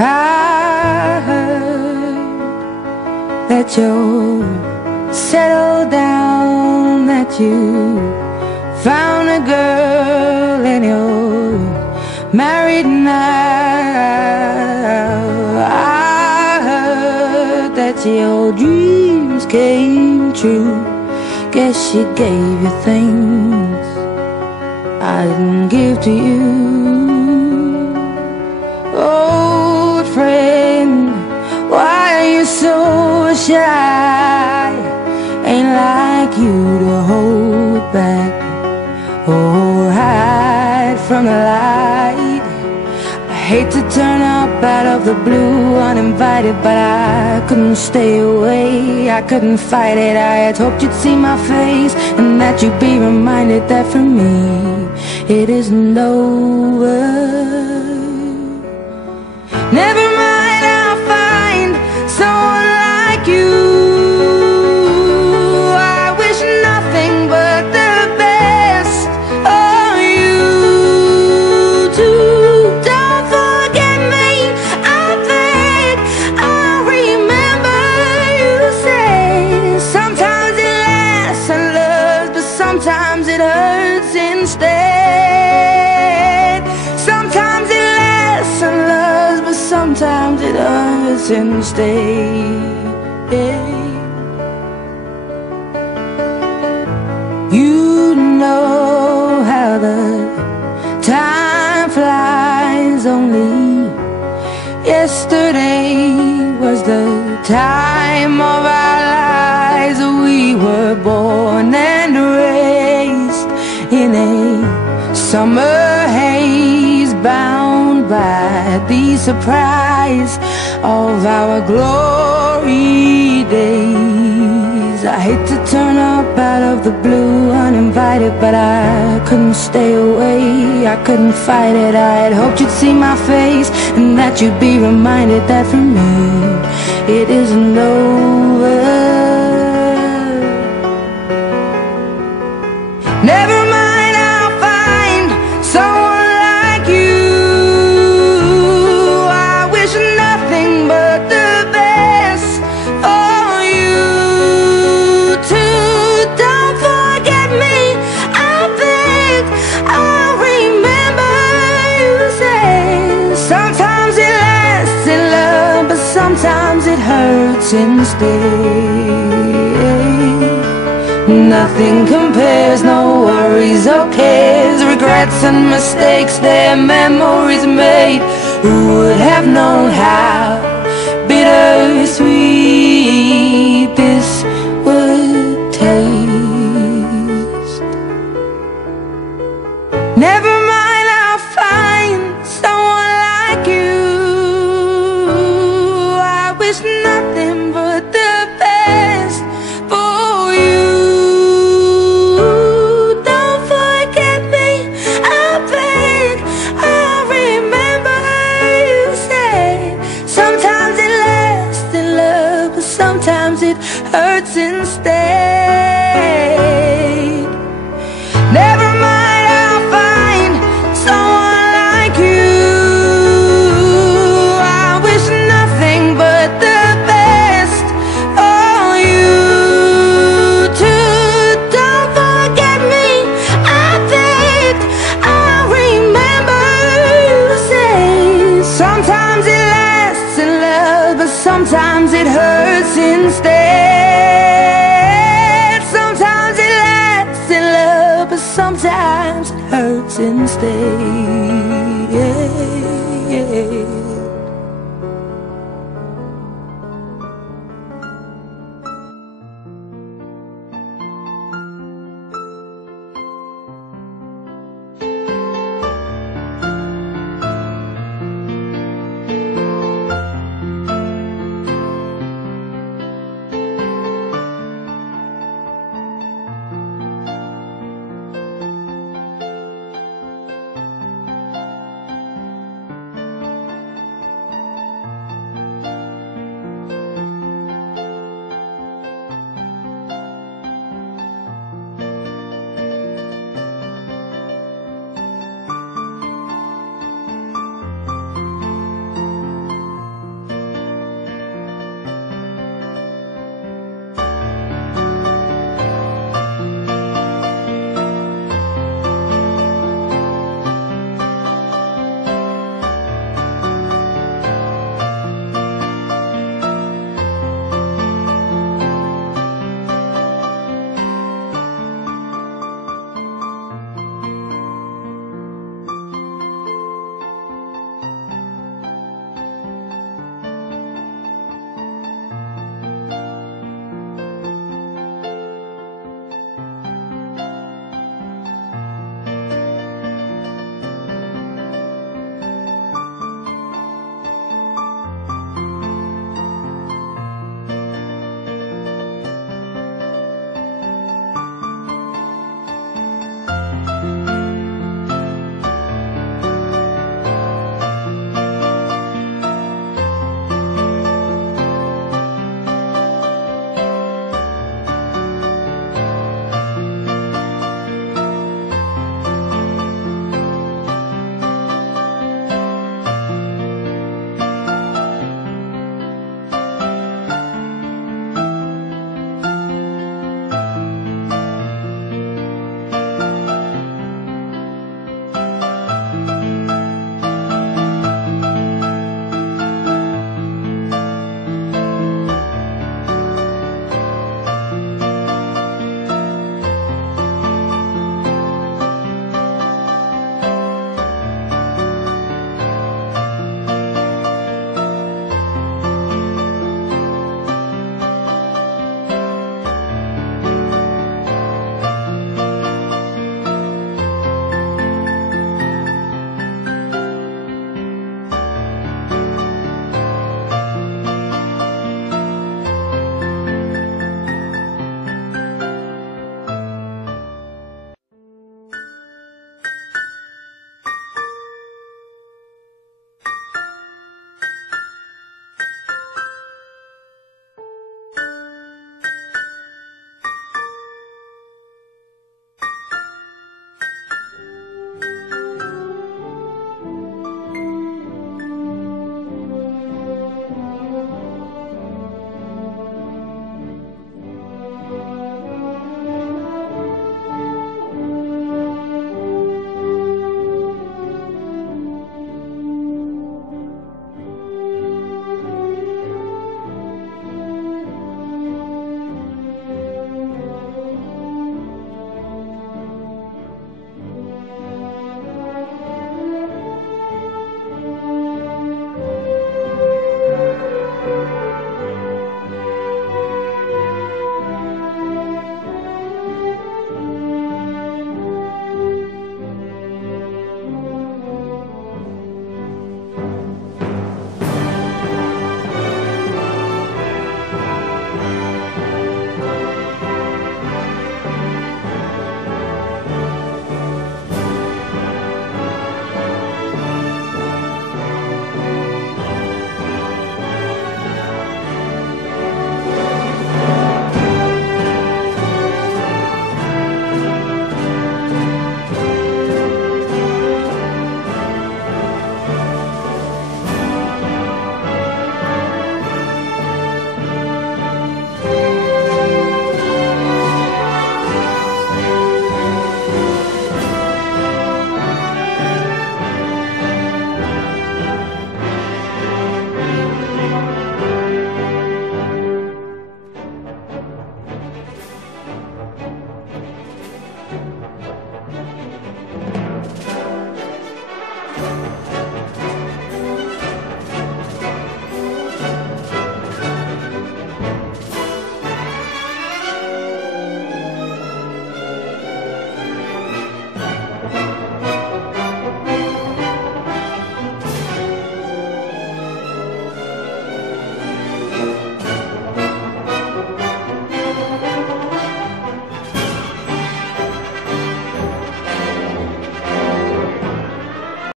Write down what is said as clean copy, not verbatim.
I heard that you're settled down, that you found a girl and you're married now. I heard that your dreams came true. Guess she gave you things I didn't give to you. Old friend, why are you so shy? Ain't like you to hold back or hide from the light. I hate to turn up out of the blue uninvited, but I couldn't stay away, I couldn't fight it. I had hoped you'd see my face and that you'd be reminded that for me it isn't over. Never mind, I'll find someone like you. I wish nothing but the best of you too. Don't forget me, I beg. I remember you say sometimes it lasts and loves, but sometimes it hurts instead. Sometimes it lasts and loves, but sometimes it hurts instead. You know how the time flies. Only yesterday was the time of our lives. We were born and raised in a summer haze, bound by the surprise of our glory days. I hate to turn up out of the blue uninvited, but I couldn't stay away, I couldn't fight it. I had hoped you'd see my face and that you'd be reminded that for me it isn't over. Never mind, I'll find someone like you. I wish nothing but the best for you too. Don't forget me, I beg. I remember you say sometimes it lasts in love, but sometimes it hurts instead. Nothing compares, no worries or cares, regrets and mistakes, their memories made. Who would have known how bittersweet this would taste? Never mind, I'll find someone like you. I wish nothing but the best for you. Don't forget me, I beg. I remember you say sometimes it lasts in love, but sometimes it hurts instead. Never mind, I'll find someone like you. I wish nothing but the best for you too. Don't forget me, I beg. I remember you say sometimes it lasts in love, but sometimes it hurts instead. Sometimes it lasts in love, but sometimes it hurts instead.